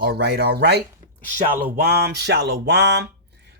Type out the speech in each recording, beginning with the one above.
All right. Shalom, shalom.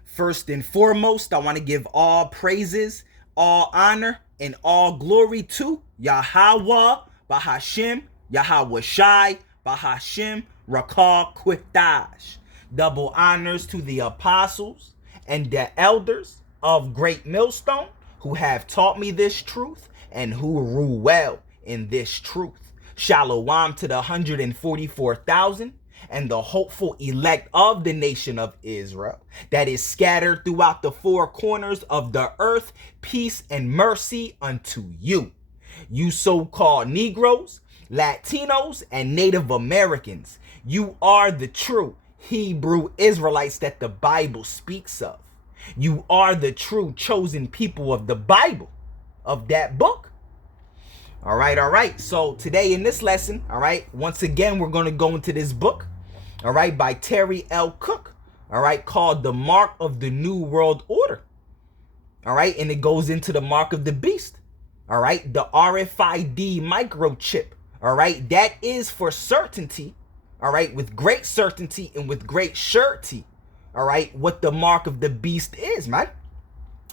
First and foremost, I want to give all praises, all honor, and all glory to Yahweh, Bahashim, Yahweh Shai, Bahashim, Rakal Quitash. Double honors to the apostles and the elders of Great Millstone who have taught me this truth and who rule well in this truth. Shalom to the 144,000 and the hopeful elect of the nation of Israel that is scattered throughout the four corners of the earth. Peace and mercy unto you. You so-called Negroes, Latinos, and Native Americans, you are the true Hebrew Israelites that the Bible speaks of. You are the true chosen people of the Bible, of that book. All right. So today in this lesson, all right, once again, we're going to go into this book, all right, by Terry L. Cook, all right, called The Mark of the New World Order. All right, and it goes into the mark of the beast. All right, the RFID microchip. All right, that is for certainty. All right, with great certainty and with great surety. All right, what the mark of the beast is, man.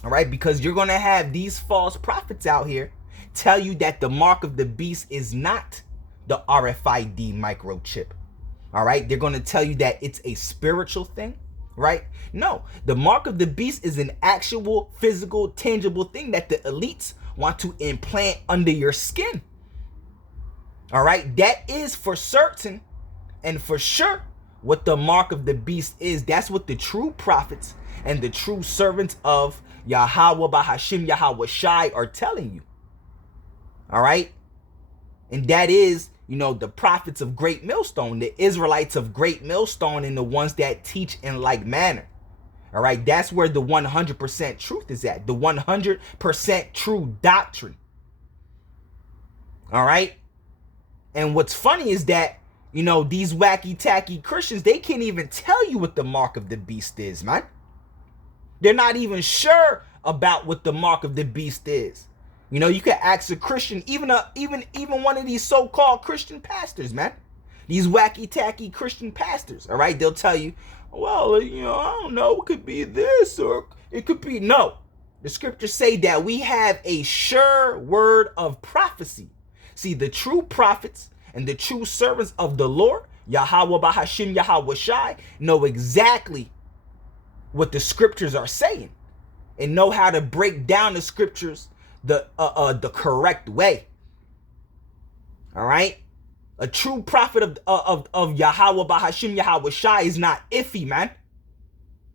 All right, because you're going to have these false prophets out here tell you that the mark of the beast is not the RFID microchip. All right, they're going to tell you that it's a spiritual thing, right? No, the mark of the beast is an actual physical, tangible thing that the elites want to implant under your skin. All right, that is for certain and for sure what the mark of the beast is. That's what the true prophets and the true servants of Yahweh Bahashim Yahweh Shai are telling you. All right, and that is, you know, the prophets of Great Millstone, the Israelites of Great Millstone, and the ones that teach in like manner. All right, that's where the 100% truth is at, the 100% true doctrine. All right, and what's funny is that, you know, these wacky tacky Christians, they can't even tell you what the mark of the beast is, man. They're not even sure about what the mark of the beast is. You know, you can ask a Christian, even one of these so-called Christian pastors, man. These wacky tacky Christian pastors, all right? They'll tell you, well, you know, I don't know, it could be this or it could be no. The scriptures say that we have a sure word of prophecy. See, the true prophets and the true servants of the Lord, Yahweh Bahashim Yahweh Shai, know exactly what the scriptures are saying and know how to break down the scriptures the correct way. All right, a true prophet of Yahweh Bahashim Yahweh Shai is not iffy, man.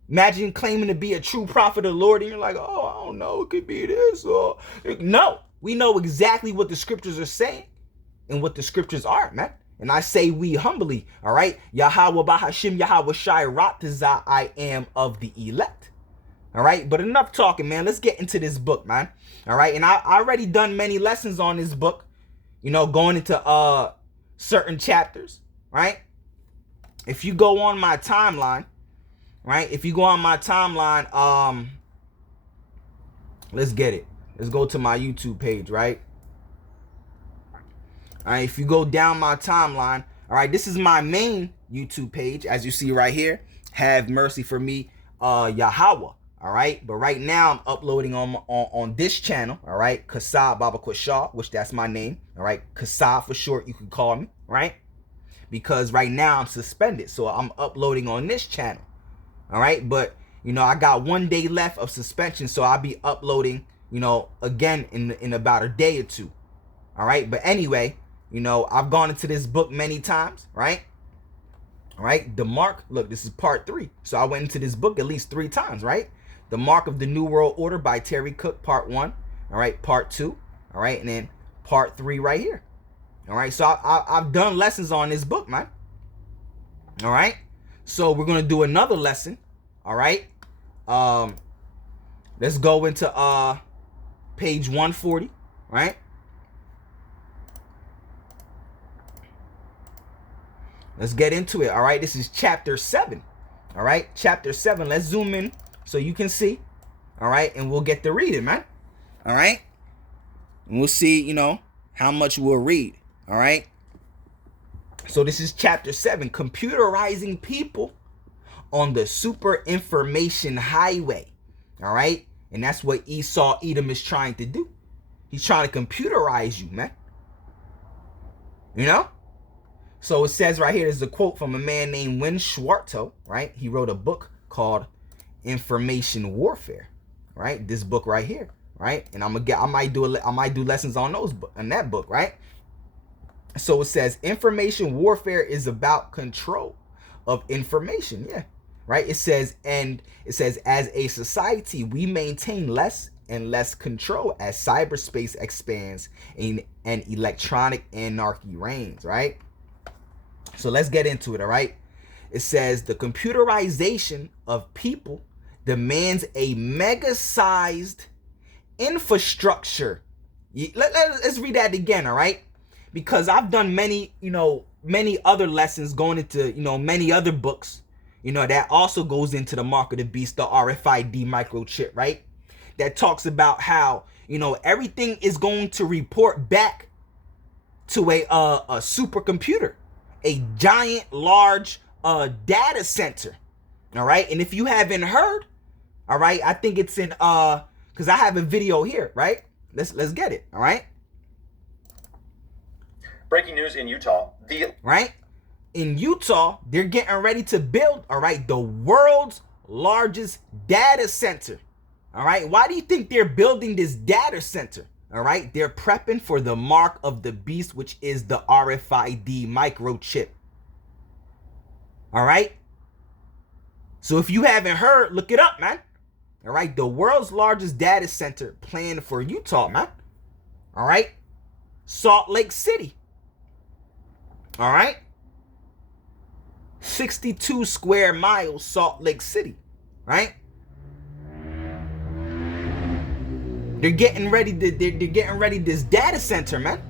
Imagine claiming to be a true prophet of the Lord and you're like, oh, I don't know, it could be this or no. We know exactly what the scriptures are saying and what the scriptures are, man. And I say we humbly, all right, Yahweh Bahashim Yahweh Shai Ratazah, I am of the elect. All right, but enough talking, man. Let's get into this book, man. All right, and I already done many lessons on this book, you know, going into certain chapters, right? If you go on my timeline, right? If you go on my timeline, let's get it. Let's go to my YouTube page, right? All right, if you go down my timeline, all right, this is my main YouTube page, as you see right here. Have mercy for me, Yahweh. All right, but right now I'm uploading on this channel, all right, Kasab Baba Kwashaw, which that's my name, all right, Kasab for short, you can call me, right, because right now I'm suspended, so I'm uploading on this channel, all right, but, you know, I got 1 day left of suspension, so I'll be uploading, you know, again in about a day or two, all right, but anyway, you know, I've gone into this book many times, right, all right, the mark, look, this is part 3, so I went into this book at least 3 times, right. The Mark of the New World Order by Terry Cook, part 1. All right, part 2. All right, and then part 3 right here. All right, so I've done lessons on this book, man. All right, so we're gonna do another lesson. All right, let's go into page 140. Right. Let's get into it. All right, this is chapter 7. All right, chapter 7. Let's zoom in so you can see, all right, and we'll get to read it, man, all right, and we'll see, you know, how much we'll read, all right, So this is chapter 7, computerizing people on the super information highway. All right. And that's what Esau Edom is trying to do. He's trying to computerize you, man. You know? So it says right here, there's a quote from a man named Win Schwartz, right? He wrote a book called Information Warfare, right? This book right here, right? And I might do lessons on that book, right? So it says information warfare is about control of information, yeah, right? It says as a society we maintain less and less control as cyberspace expands and electronic anarchy reigns, right? So let's get into it, all right? It says the computerization of people demands a mega-sized infrastructure. Let's read that again, all right? Because I've done many other lessons going into, many other books, that also goes into the mark of the beast, the RFID microchip, right? That talks about how, everything is going to report back to a supercomputer, a giant, large data center. All right. And if you haven't heard, all right, I think it's in because I have a video here, right? Let's get it. All right. Breaking news in Utah. Right? In Utah, they're getting ready to build, all right, the world's largest data center. All right. Why do you think they're building this data center? All right. They're prepping for the mark of the beast, which is the RFID microchip. All right. So if you haven't heard, look it up, man. All right. The world's largest data center planned for Utah, man. All right. Salt Lake City. All right. 62 square miles, Salt Lake City. Right. They're getting ready. They're getting ready this data center, man.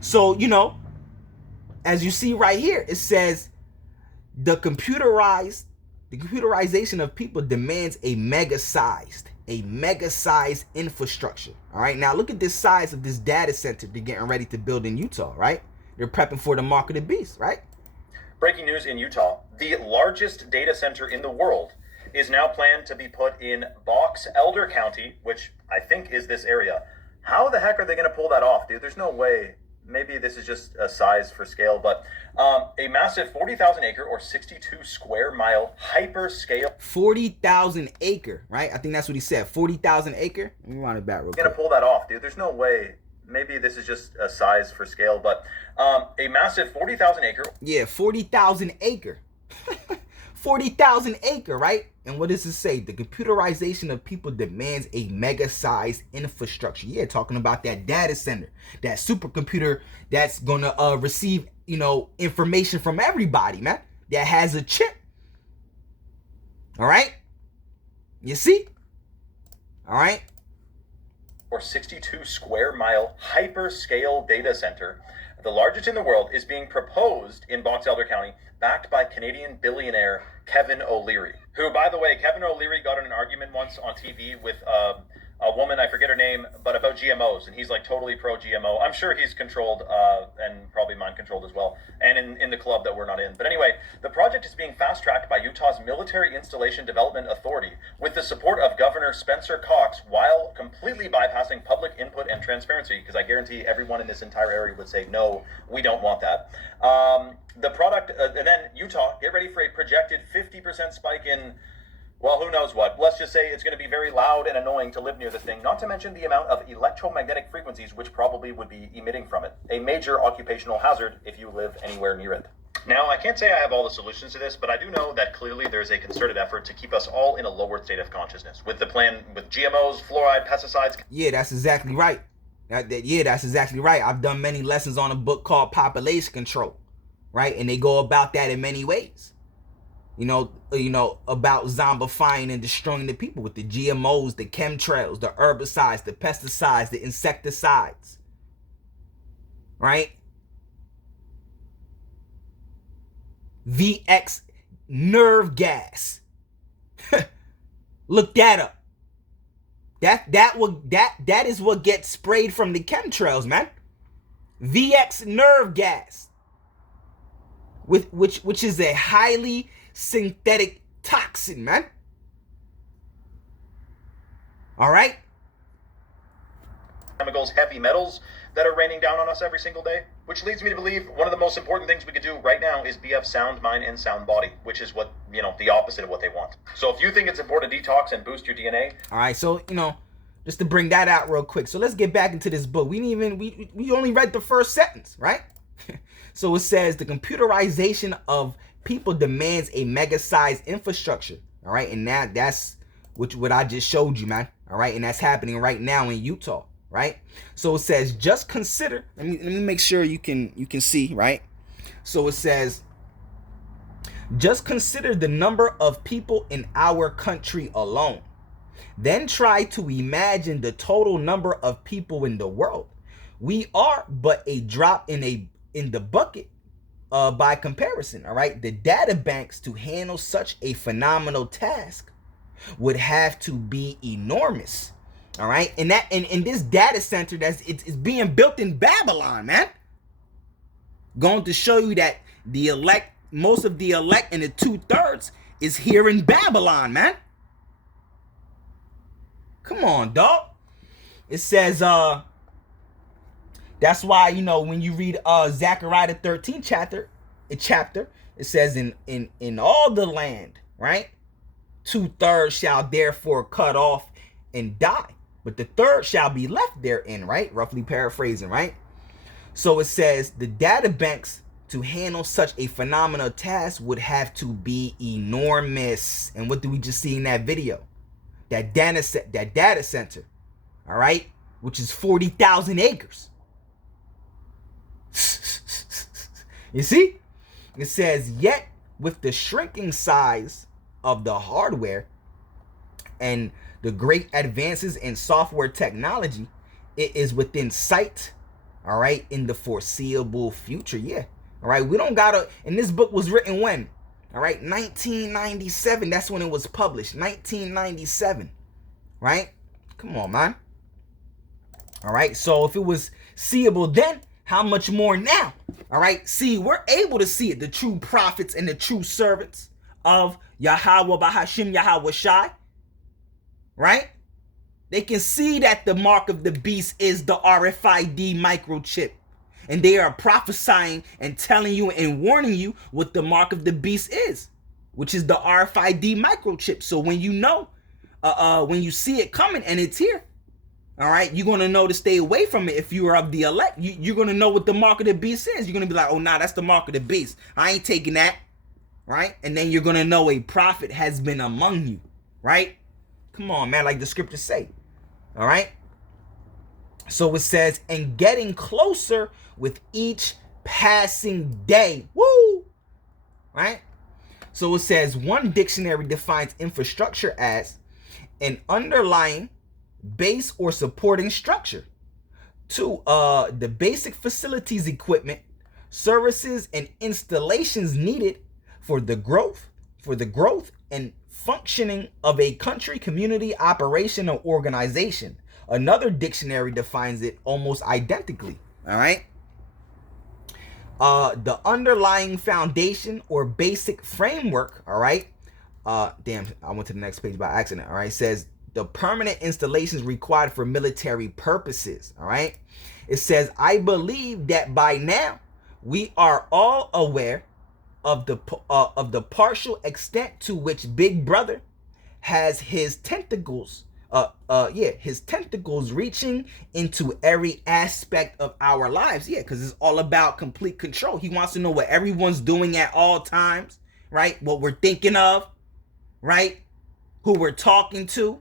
So, as you see right here, it says the computerization of people demands a mega-sized infrastructure. All right. Now look at this size of this data center they're getting ready to build in Utah, right? They're prepping for the mark of the beast, right? Breaking news in Utah. The largest data center in the world is now planned to be put in Box Elder County, which I think is this area. How the heck are they going to pull that off, dude? There's no way. Maybe this is just a size for scale, but a massive 40,000 acre or 62 square mile hyperscale. 40,000 acre, right? I think that's what he said. 40,000 acre. Let me run it back real quick. Going to pull that off, dude. There's no way. Maybe this is just a size for scale, but a massive 40,000 acre. Yeah, 40,000 acre. 40,000 acre, right? And what does it say? The computerization of people demands a mega-sized infrastructure. Yeah, talking about that data center, that supercomputer that's gonna receive, information from everybody, man. That has a chip. All right. You see? All right. Or 62 square mile hyperscale data center, the largest in the world, is being proposed in Box Elder County, backed by Canadian billionaire Kevin O'Leary, who, by the way, Kevin O'Leary got in an argument once on TV with a woman, I forget her name, but about GMOs, and he's like totally pro GMO. I'm sure he's controlled and probably mind controlled as well, and in the club that we're not in. But anyway, the project is being fast tracked by Utah's Military Installation Development Authority with the support of Governor Spencer Cox, while completely bypassing public input and transparency, because I guarantee everyone in this entire area would say, no, we don't want that. The product, and then Utah, get ready for a projected 50% spike in, well, who knows what. Let's just say it's going to be very loud and annoying to live near this thing, not to mention the amount of electromagnetic frequencies which probably would be emitting from it. A major occupational hazard if you live anywhere near it. Now, I can't say I have all the solutions to this, but I do know that clearly there's a concerted effort to keep us all in a lowered state of consciousness. With the plan, with GMOs, fluoride, pesticides. Yeah, that's exactly right. That's exactly right. I've done many lessons on a book called Population Control, right? And they go about that in many ways. About zombifying and destroying the people with the GMOs, the chemtrails, the herbicides, the pesticides, the insecticides, right? VX nerve gas. Look that up. That is what gets sprayed from the chemtrails, man. VX nerve gas. which is a highly synthetic toxin, man. All right? Chemicals, heavy metals that are raining down on us every single day, which leads me to believe one of the most important things we could do right now is be of sound mind and sound body, which is what, the opposite of what they want. So if you think it's important to detox and boost your DNA. All right, so, just to bring that out real quick. So let's get back into this book. We only read the first sentence, right? So it says the computerization of people demands a mega-sized infrastructure. All right, and that's what I just showed you, man. All right, and that's happening right now in Utah, right? So it says just consider. Let me make sure you can see, right? So it says just consider the number of people in our country alone. Then try to imagine the total number of people in the world. We are but a drop in the bucket by comparison, all right? The data banks to handle such a phenomenal task would have to be enormous, all right? And this data center it's being built in Babylon, man. Going to show you that most of the elect and the 2/3 is here in Babylon, man. Come on, dog. It says, that's why, when you read Zechariah the 13th chapter, it says in all the land, right? 2/3 shall therefore cut off and die, but the third shall be left therein, right? Roughly paraphrasing, right? So it says the data banks to handle such a phenomenal task would have to be enormous. And what do we just see in that video? That data center, all right, which is 40,000 acres. You see? It says, yet with the shrinking size of the hardware and the great advances in software technology, it is within sight, all right, in the foreseeable future. Yeah, all right, we don't gotta, and this book was written when? All right, 1997, that's when it was published, 1997, right? Come on, man. All right, so if it was seeable then, how much more now? All right, see, we're able to see it, the true prophets and the true servants of Yahweh Bahashim Yahweh Shai, right? They can see that the mark of the beast is the RFID microchip. And they are prophesying and telling you and warning you what the mark of the beast is, which is the RFID microchip. So when when you see it coming and it's here, all right, you're going to know to stay away from it. If you are of the elect, you're going to know what the mark of the beast is. You're going to be like, oh, nah, that's the mark of the beast. I ain't taking that, right? And then you're going to know a prophet has been among you, right? Come on, man, like the scriptures say, all right? So it says, and getting closer with each passing day. Woo! Right? So it says one dictionary defines infrastructure as an underlying base or supporting structure. 2, the basic facilities, equipment, services, and installations needed for the growth and functioning of a country, community, operation, or organization. Another dictionary defines it almost identically. All right. The underlying foundation or basic framework. All right. Damn, I went to the next page by accident. All right. It says the permanent installations required for military purposes. All right. It says, I believe that by now we are all aware of the partial extent to which Big Brother has his tentacles. His tentacles reaching into every aspect of our lives. Yeah, because it's all about complete control. He wants to know what everyone's doing at all times, right? What we're thinking of, right? Who we're talking to,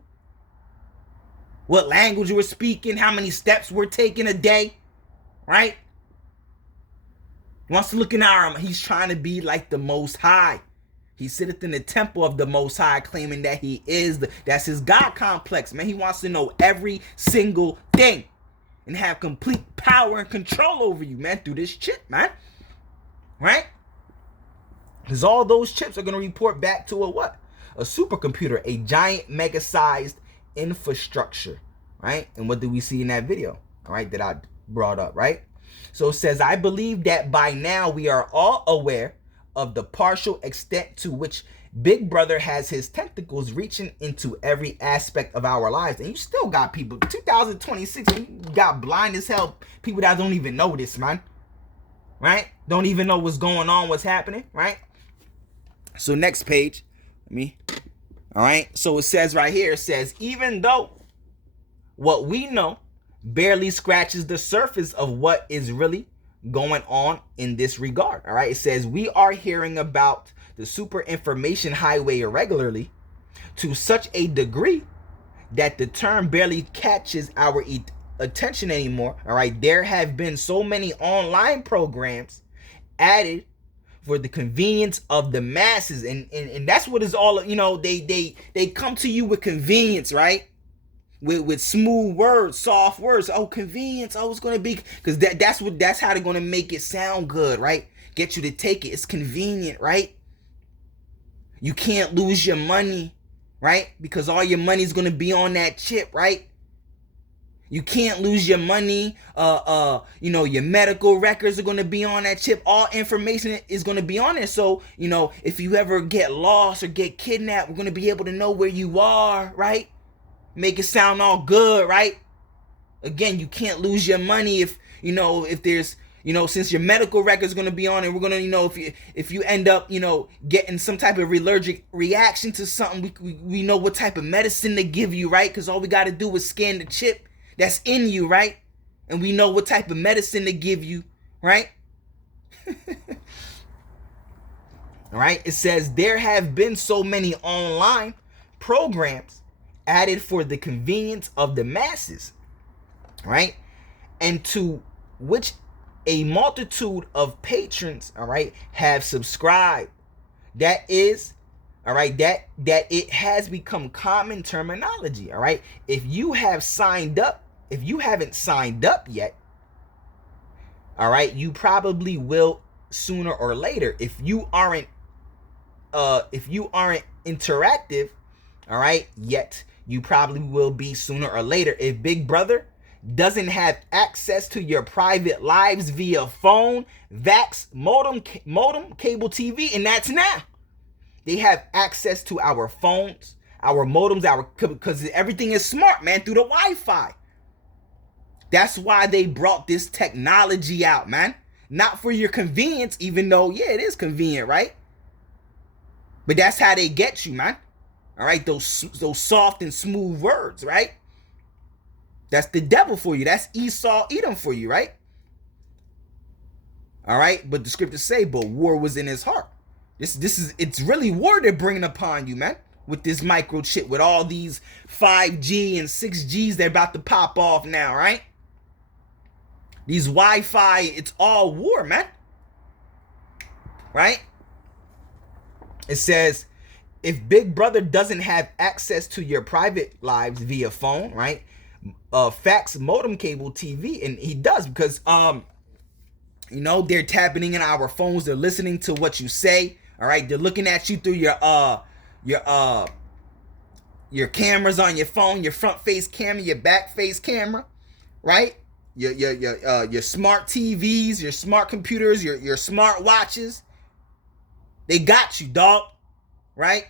what language we're speaking, how many steps we're taking a day, right? He wants to look in our, he's trying to be like the Most High. He sitteth in the temple of the Most High, claiming that he is that's his God complex, man. He wants to know every single thing and have complete power and control over you, man, through this chip, man. Right? Because all those chips are going to report back to a what? A supercomputer, a giant mega-sized infrastructure, right? And what do we see in that video, all right, that I brought up, right? So it says, I believe that by now we are all aware of the partial extent to which Big Brother has his tentacles reaching into every aspect of our lives. And you still got people, 2026, you got blind as hell people that don't even know this, man. Right? Don't even know what's going on, what's happening, right? So next page, all right? So it says right here, it says, even though what we know barely scratches the surface of what is really going on in this regard, all right? It says, we are hearing about the super information highway irregularly to such a degree that the term barely catches our attention anymore, all right? There have been so many online programs added for the convenience of the masses, and that's what is all, you know, they come to you with convenience, right? With smooth words, soft words. Oh, convenience. Oh, it's gonna be, because that's how they're gonna make it sound good, right? Get you to take it. It's convenient, right? You can't lose your money, right? Because all your money's gonna be on that chip, right? You can't lose your money. You know, your medical records are gonna be on that chip. All information is gonna be on it. So, you know, if you ever get lost or get kidnapped, we're gonna be able to know where you are, right? Make it sound all good, right? Again, you can't lose your money if, you know, if there's, you know, since your medical record is going to be on it, we're going to, you know, if you end up, you know, getting some type of allergic reaction to something, we know what type of medicine to give you, right? Because all we got to do is scan the chip that's in you, right? And we know what type of medicine to give you, right? All right. It says there have been so many online programs added for the convenience of the masses, right? And to which a multitude of patrons, all right, have subscribed. That is, all right, that it has become common terminology, all right? If you have signed up, if you haven't signed up yet, all right, you probably will sooner or later. If you aren't interactive, all right, yet you probably will be sooner or later. If Big Brother doesn't have access to your private lives via phone, VAX, modem, cable TV, and that's now. They have access to our phones, our modems, because everything is smart, man, through the Wi-Fi. That's why they brought this technology out, man. Not for your convenience, even though, yeah, it is convenient, right? But that's how they get you, man. All right, those soft and smooth words, right? That's the devil for you. That's Esau, Edom for you, right? All right, but the scriptures say, but war was in his heart. It's really war they're bringing upon you, man. With this microchip, with all these 5G and 6Gs they're about to pop off now, right? These Wi-Fi, it's all war, man. Right? It says, if Big Brother doesn't have access to your private lives via phone, right? Fax, modem, cable TV, and he does, because you know, they're tapping in our phones, they're listening to what you say, all right? They're looking at you through your cameras on your phone, your front face camera, your back face camera, right? Your smart TVs, your smart computers, your smart watches. They got you, dog. Right?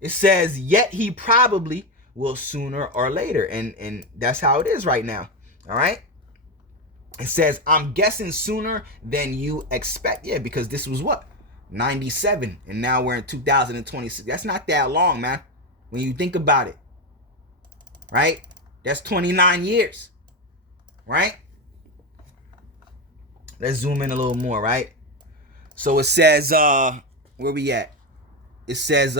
It says, yet he probably will sooner or later. And that's how it is right now. All right? It says, I'm guessing sooner than you expect. Yeah, because this was what? 97. And now we're in 2026. That's not that long, man. When you think about it. Right? That's 29 years. Right? Let's zoom in a little more, right? So it says, where we at? It says,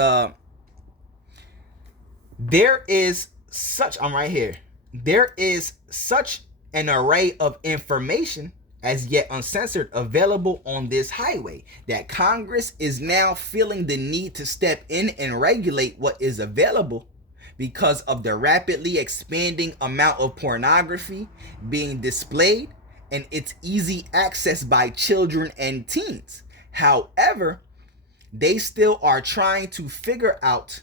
there is such, I'm right here. There is such an array of information as yet uncensored available on this highway that Congress is now feeling the need to step in and regulate what is available because of the rapidly expanding amount of pornography being displayed and its easy access by children and teens. However, they still are trying to figure out,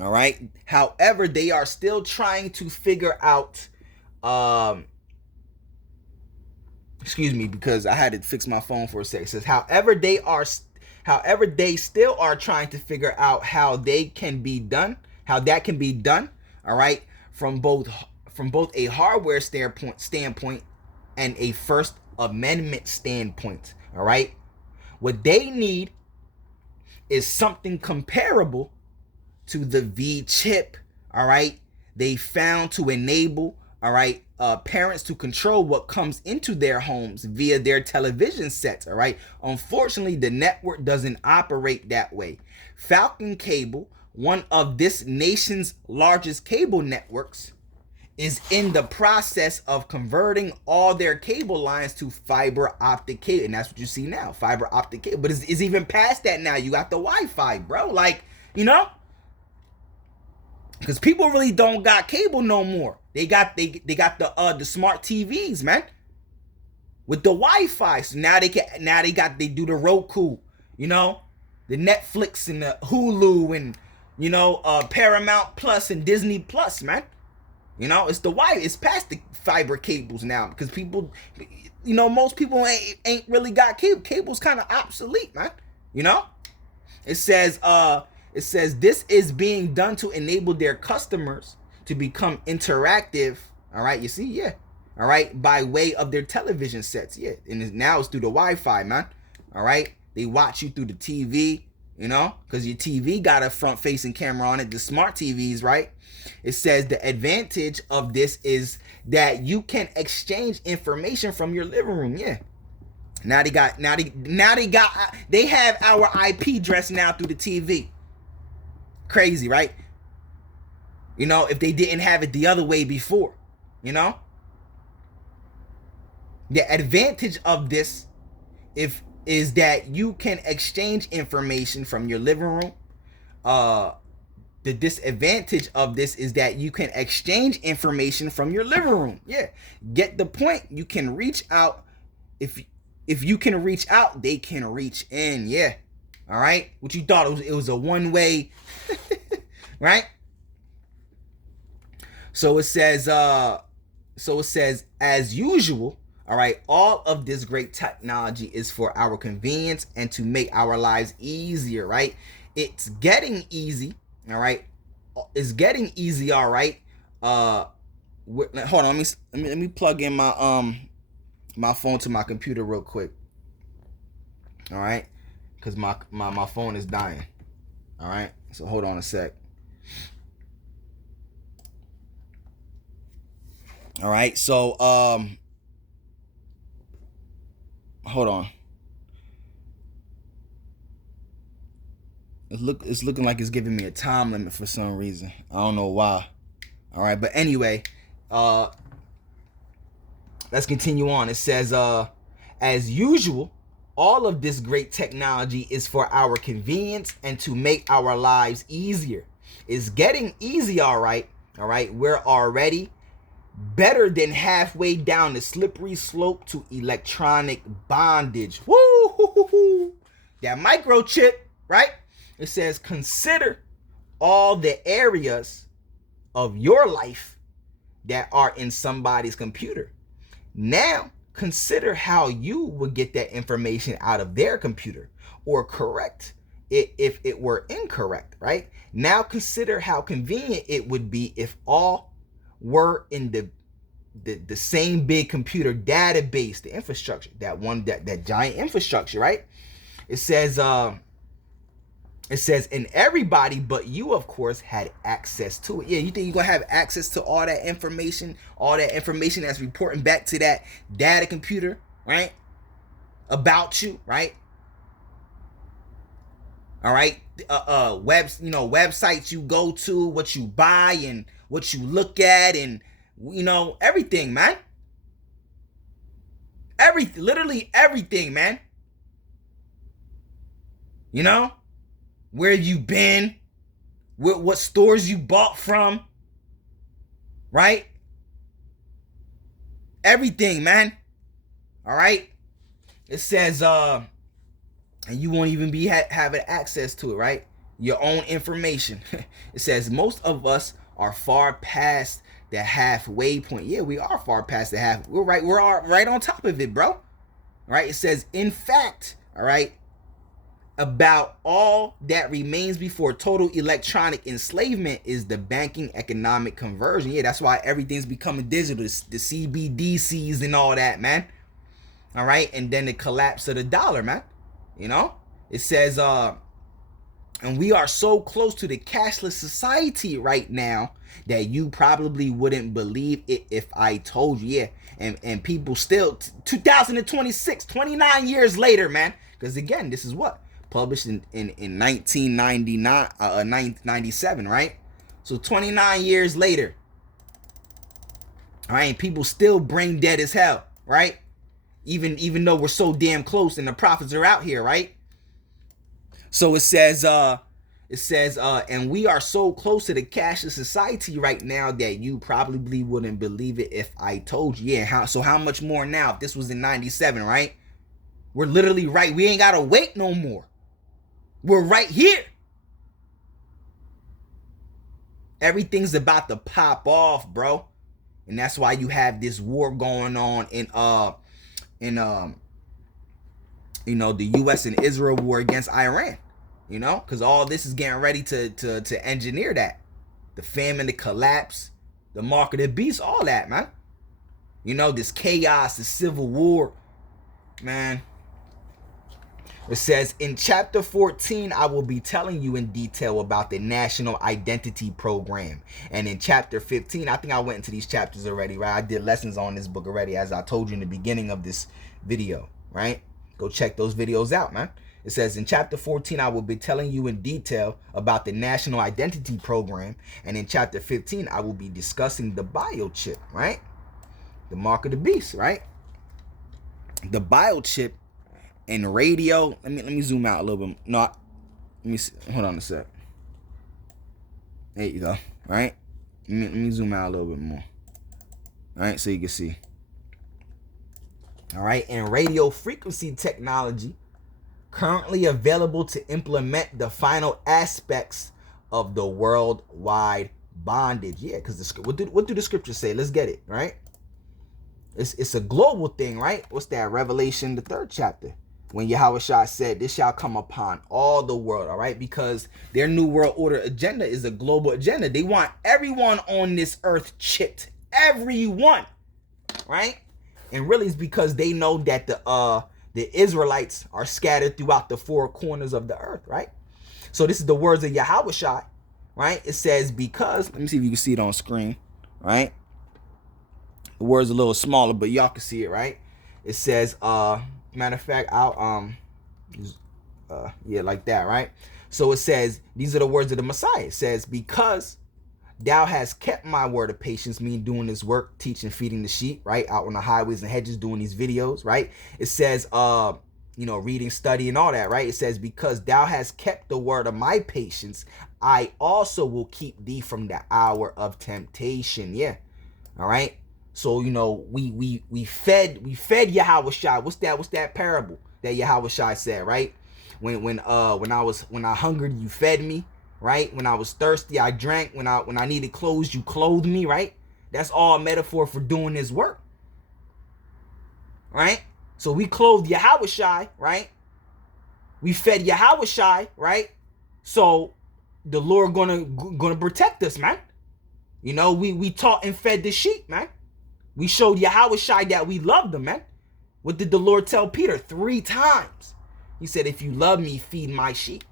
all right? However, they are still trying to figure out excuse me, because I had to fix my phone for a sec. It says, however, they still are trying to figure out how that can be done. All right, from both a hardware standpoint and a First Amendment standpoint. All right, what they need is something comparable to the V chip. All right, they found to enable, all right, parents to control what comes into their homes via their television sets. All right, unfortunately, the network doesn't operate that way. Falcon Cable, one of this nation's largest cable networks, is in the process of converting all their cable lines to fiber optic cable. And that's what you see now, fiber optic cable. But it's even past that now. You got the Wi-Fi, bro. Like, you know? Because people really don't got cable no more. They got the smart TVs, man. With the Wi-Fi. So now they do the Roku, you know? The Netflix and the Hulu and, you know, Paramount Plus and Disney Plus, man. You know, it's past the fiber cables now, because people, you know, most people ain't really got cable. Cable's kind of obsolete, man. You know, it says this is being done to enable their customers to become interactive. All right, you see, yeah. All right, by way of their television sets, yeah. And now it's through the Wi-Fi, man. All right, they watch you through the TV, you know, because your TV got a front-facing camera on it. The smart TVs, right? It says the advantage of this is that you can exchange information from your living room. Yeah. They have our IP address now through the TV. Crazy, right? You know, if they didn't have it the other way before, you know? The advantage of this is that you can exchange information from your living room. The disadvantage of this is that you can exchange information from your living room. Yeah. Get the point. You can reach out. If you can reach out, they can reach in. Yeah. All right. What you thought it was a one-way, right? So it says as usual, all right, all of this great technology is for our convenience and to make our lives easier, right? It's getting easy. All right, it's getting easy. All right. Hold on. Let me plug in my phone to my computer real quick. All right, because my phone is dying. All right, so hold on a sec. All right, so hold on. It's looking like it's giving me a time limit for some reason. I don't know why. All right, but anyway, let's continue on. It says, as usual, all of this great technology is for our convenience and to make our lives easier. It's getting easy, all right. All right, we're already better than halfway down the slippery slope to electronic bondage. Woo! That microchip, right? It says, consider all the areas of your life that are in somebody's computer. Now, consider how you would get that information out of their computer, or correct it if it were incorrect, right? Now, consider how convenient it would be if all were in the same big computer database, the infrastructure, that giant infrastructure, right? It says, and everybody but you, of course, had access to it. Yeah, you think you're going to have access to all that information that's reporting back to that data computer, right? About you, right? All right. Websites you go to, what you buy and what you look at, and, you know, everything, man. Literally everything, man. You know? Where you been, what stores you bought from, right? Everything, man. All right. It says, and you won't even be having access to it, right? Your own information. It says most of us are far past the halfway point. Yeah, we are far past the half. We're all right on top of it, bro. All right, it says, in fact, all right, about all that remains before total electronic enslavement is the banking economic conversion. Yeah, that's why everything's becoming digital, the CBDCs and all that, man. All right, and then the collapse of the dollar, man. You know, it says, and we are so close to the cashless society right now that you probably wouldn't believe it if I told you. Yeah, and people still, 2026, 29 years later, man. Because again, this is what? Published in 1999, 97, right? So 29 years later, all right, and people still brain dead as hell, right? Even though we're so damn close and the prophets are out here, right? So it says, and we are so close to the cashless society right now that you probably wouldn't believe it if I told you. Yeah, how much more now if this was in 97, right? We're literally right. We ain't gotta wait no more. We're right here. Everything's about to pop off, bro. And that's why you have this war going on in the US and Israel war against Iran. You know, because all this is getting ready to engineer that. The famine, the collapse, the mark of the beast, all that, man. You know, this chaos, the civil war, man. It says, in chapter 14, I will be telling you in detail about the National Identity Program. And in chapter 15, I think I went into these chapters already, right? I did lessons on this book already, as I told you in the beginning of this video, right? Go check those videos out, man. It says, in chapter 14, I will be telling you in detail about the National Identity Program. And in chapter 15, I will be discussing the biochip, right? The mark of the beast, right? The biochip and radio. Let me zoom out a little bit. No, let me see. Hold on a sec. There you go. Right? Let me zoom out a little bit more. All right, so you can see. All right, and radio frequency technology currently available to implement the final aspects of the worldwide bondage. Yeah, because what do the scriptures say? Let's get it, right? It's a global thing, right? What's that? Revelation, the 3rd chapter. When Yahushua said, this shall come upon all the world, all right? Because their new world order agenda is a global agenda. They want everyone on this earth chipped. Everyone, right? And really it's because they know that the Israelites are scattered throughout the 4 corners of the earth, right? So this is the words of Yahushua, right? It says, because, let me see if you can see it on screen, right? The word's a little smaller, but y'all can see it, right? It says, matter of fact, I'll yeah, like that, right? So it says, these are the words of the Messiah. It says, because thou hast kept my word of patience, me doing this work, teaching, feeding the sheep, right? Out on the highways and hedges doing these videos, right? It says, reading, studying, all that, right? It says, because thou hast kept the word of my patience, I also will keep thee from the hour of temptation. Yeah. All right. So, we fed Yahushua. What's that parable that Yahushua said, right? When I hungered, you fed me, right? When I was thirsty, I drank. When I needed clothes, you clothed me, right? That's all a metaphor for doing his work. Right? So we clothed Yahushua, right? We fed Yahushua, right? So the Lord gonna protect us, man. We taught and fed the sheep, man. We showed Yahushua that we loved them, man. What did the Lord tell Peter? 3 times. He said, if you love me, feed my sheep.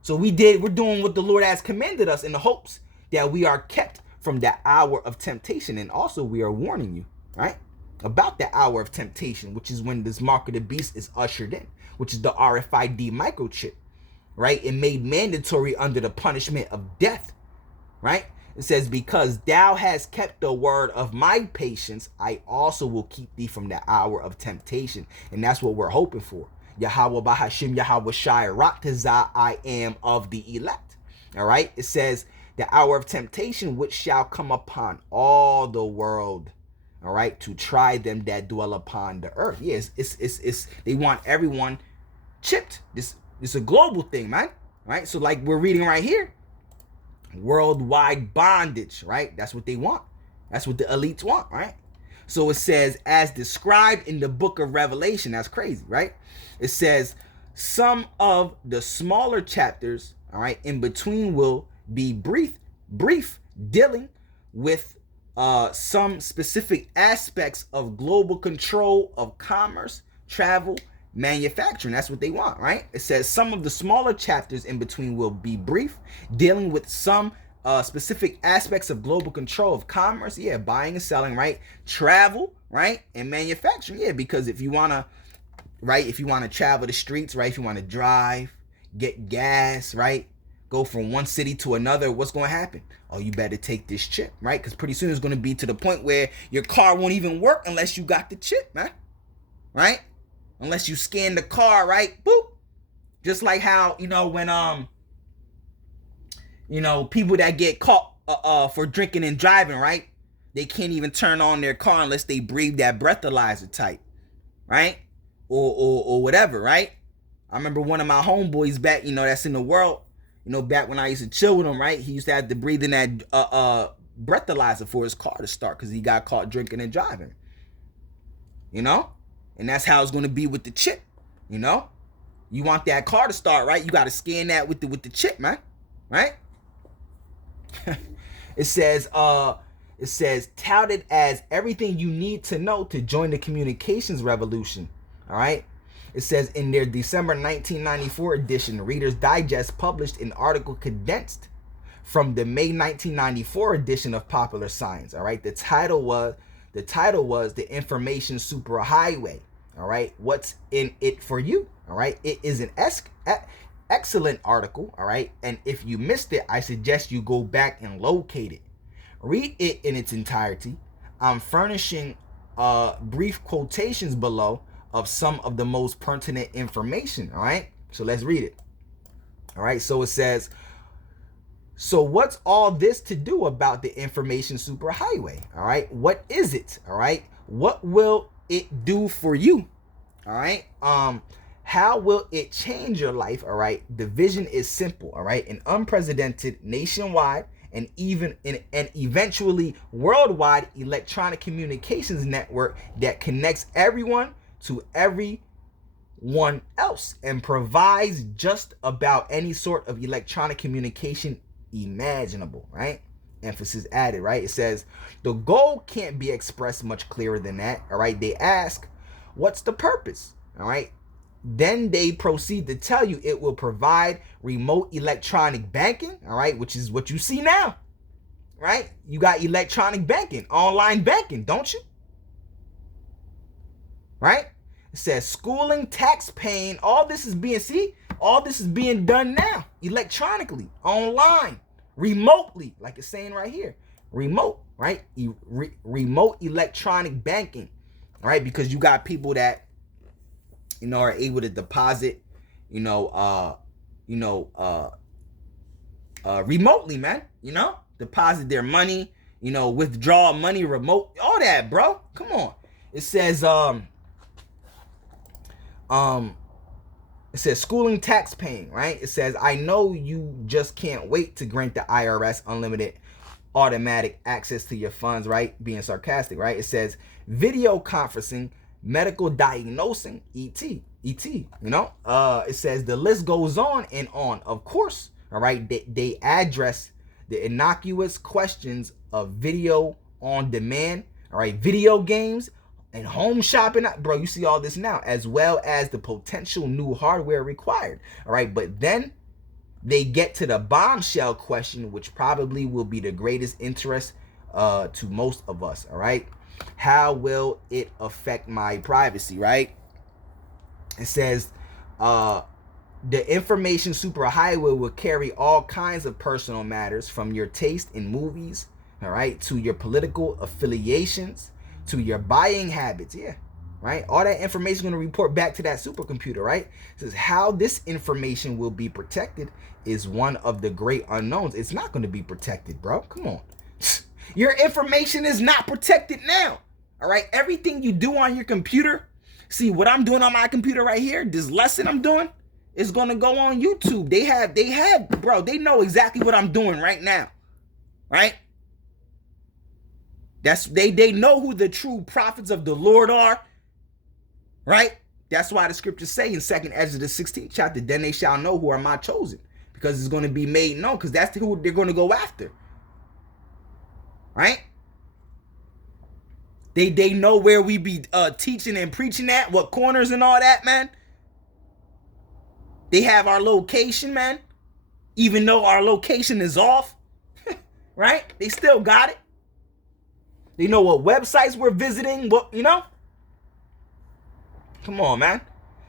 So we're doing what the Lord has commanded us in the hopes that we are kept from the hour of temptation. And also we are warning you, right? About the hour of temptation, which is when this mark of the beast is ushered in, which is the RFID microchip, right? It made mandatory under the punishment of death, right? It says, because thou hast kept the word of my patience, I also will keep thee from the hour of temptation. And that's what we're hoping for. Yahweh Bahashim Yahweh Shai Raktazah, I am of the elect. All right. It says, the hour of temptation which shall come upon all the world. All right. To try them that dwell upon the earth. Yes, it's they want everyone chipped. This is a global thing, man. Right. So like we're reading right here. Worldwide bondage, right? That's what they want. That's what the elites want, right? So it says, as described in the book of Revelation. That's crazy, right? It says, some of the smaller chapters, all right, in between will be brief, dealing with some specific aspects of global control of commerce, travel, manufacturing. That's what they want, right? It says some of the smaller chapters in between will be brief, dealing with some specific aspects of global control of commerce, yeah, buying and selling, right? Travel, right? And manufacturing, yeah, because if you want to, right, if you want to travel the streets, right, if you want to drive, get gas, right, go from one city to another, what's going to happen? Oh, you better take this chip, right? Because pretty soon it's going to be to the point where your car won't even work unless you got the chip, man, right? Unless you scan the car, right? Boop. Just like how, when people that get caught for drinking and driving, right? They can't even turn on their car unless they breathe that breathalyzer type, right? Or whatever, right? I remember one of my homeboys back, that's in the world, back when I used to chill with him, right? He used to have to breathe in that breathalyzer for his car to start because he got caught drinking and driving, And that's how it's going to be with the chip, You want that car to start, right? You got to scan that with the chip, man, right? It says touted as everything you need to know to join the communications revolution. All right. It says in their December 1994 edition, Reader's Digest published an article condensed from the May 1994 edition of Popular Science. All right. The title was The Information Superhighway. All right. What's in it for you? All right. It is an excellent article. All right. And if you missed it, I suggest you go back and locate it. Read it in its entirety. I'm furnishing brief quotations below of some of the most pertinent information. All right. So let's read it. All right. So it says, so what's all this to do about the information superhighway? All right. What is it? All right. What will it do for you? All right. How will it change your life? All right. The vision is simple. All right. An unprecedented nationwide and eventually worldwide electronic communications network that connects everyone to everyone else and provides just about any sort of electronic communication imaginable, right? Emphasis added, right? It says the goal can't be expressed much clearer than that, all right? They ask, what's the purpose? All right. Then they proceed to tell you it will provide remote electronic banking, all right, which is what you see now, right? You got electronic banking, online banking, don't you? Right? It says schooling, tax paying, all this is being done now, electronically, online, remotely, like it's saying right here, remote, right? Remote electronic banking, all right? Because you got people that are able to deposit, remotely, man, deposit their money, withdraw money remote, all that, bro. Come on. It says, schooling, tax paying, right? It says, I know you just can't wait to grant the IRS unlimited automatic access to your funds, right? Being sarcastic, right? It says video conferencing, medical diagnosing, ET. It says the list goes on and on. Of course, all right, they address the innocuous questions of video on demand, all right, video games and home shopping. Bro, you see all this now, as well as the potential new hardware required, all right, but then they get to the bombshell question, which probably will be the greatest interest to most of us, all right? How will it affect my privacy, right? It says the information superhighway will carry all kinds of personal matters, from your taste in movies, all right, to your political affiliations, to your buying habits, yeah, right? All that information is going to report back to that supercomputer, right? It says how this information will be protected is one of the great unknowns. It's not going to be protected, bro. Come on. Your information is not protected now. All right. Everything you do on your computer. See what I'm doing on my computer right here. This lesson I'm doing is going to go on YouTube. They have, bro. They know exactly what I'm doing right now. Right. They know who the true prophets of the Lord are, right? That's why the scriptures say in 2nd Ezra the 16th chapter, then they shall know who are my chosen, because it's going to be made known, because that's who they're going to go after, right? They know where we be teaching and preaching at, what corners and all that, man. They have our location, man. Even though our location is off, right? They still got it. They know what websites we're visiting, what, you know? Come on, man.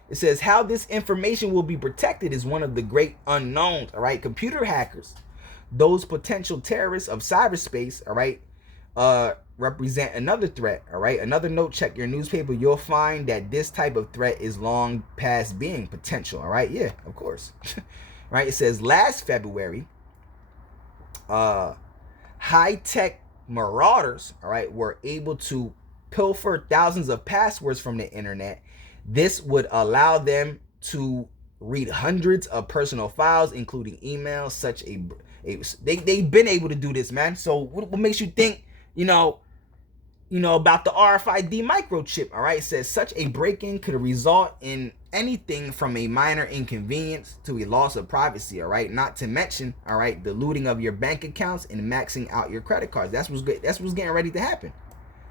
It says how this information will be protected is one of the great unknowns, all right? Computer hackers, those potential terrorists of cyberspace, all right, represent another threat, all right? Another note, check your newspaper. You'll find that this type of threat is long past being potential, all right? Yeah, of course. Right? It says last February, high-tech marauders, all right, were able to pilfer thousands of passwords from the internet. This would allow them to read hundreds of personal files, including emails. They've been able to do this, man. So what makes you think, you know about the RFID microchip? All right, it says such a break-in could result in anything from a minor inconvenience to a loss of privacy. All right, not to mention, all right, the looting of your bank accounts and maxing out your credit cards. That's what's good. That's what's getting ready to happen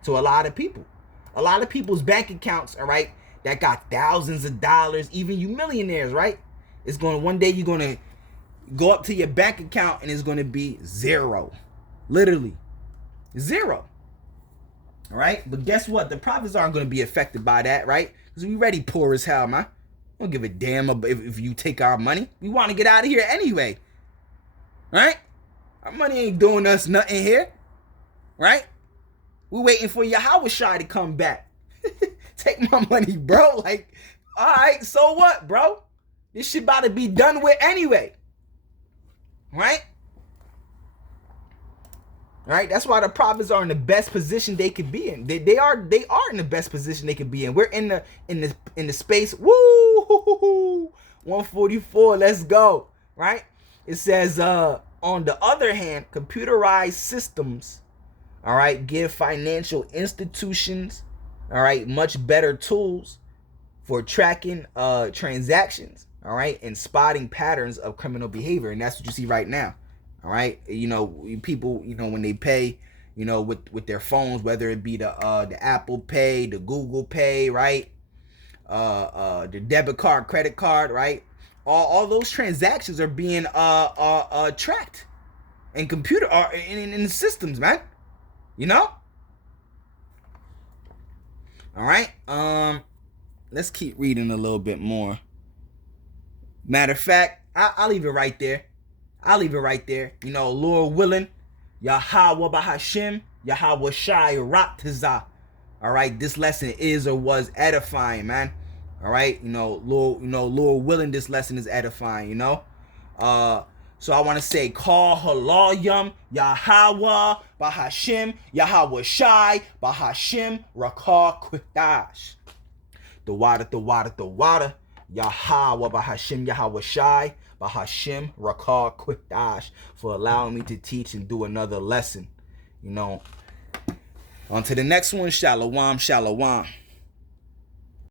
to a lot of people. A lot of people's bank accounts, all right, that got thousands of dollars, even you millionaires, right? It's going to, one day you're going to go up to your bank account and it's going to be zero. Literally zero. All right, but guess what? The prophets aren't going to be affected by that, right? Because we already poor as hell, man. We don't give a damn if you take our money. We want to get out of here anyway, right? Our money ain't doing us nothing here, right? We're waiting for Yahweh Shai to come back. Take my money, bro. Like, all right, so what, bro? This shit about to be done with anyway, right? Right? That's why the prophets are in the best position they could be in. They are in the best position they could be in. We're in the space. Woo! 144. Let's go. Right? It says on the other hand, computerized systems, all right, give financial institutions, all right, much better tools for tracking transactions, all right, and spotting patterns of criminal behavior. And that's what you see right now. All right, people, when they pay, with their phones, whether it be the Apple Pay, the Google Pay, right, the debit card, credit card, right, all those transactions are being tracked and computer in the systems, man. All right, let's keep reading a little bit more. Matter of fact, I'll leave it right there. Lord willing, Yahweh Bahashim, Yahweh Shai Raptazah. All right, this lesson is or was edifying, man. All right, Lord willing, this lesson is edifying. So I want to say, call Halalyam, Yahweh Bahashim, Yahweh Shai Bahashim Rakah Quitash. The water, Yahweh Bahashim, Yahweh Shai Bahashim Rakah Quitash, for allowing me to teach and do another lesson. On to the next one. Shalom, shalom.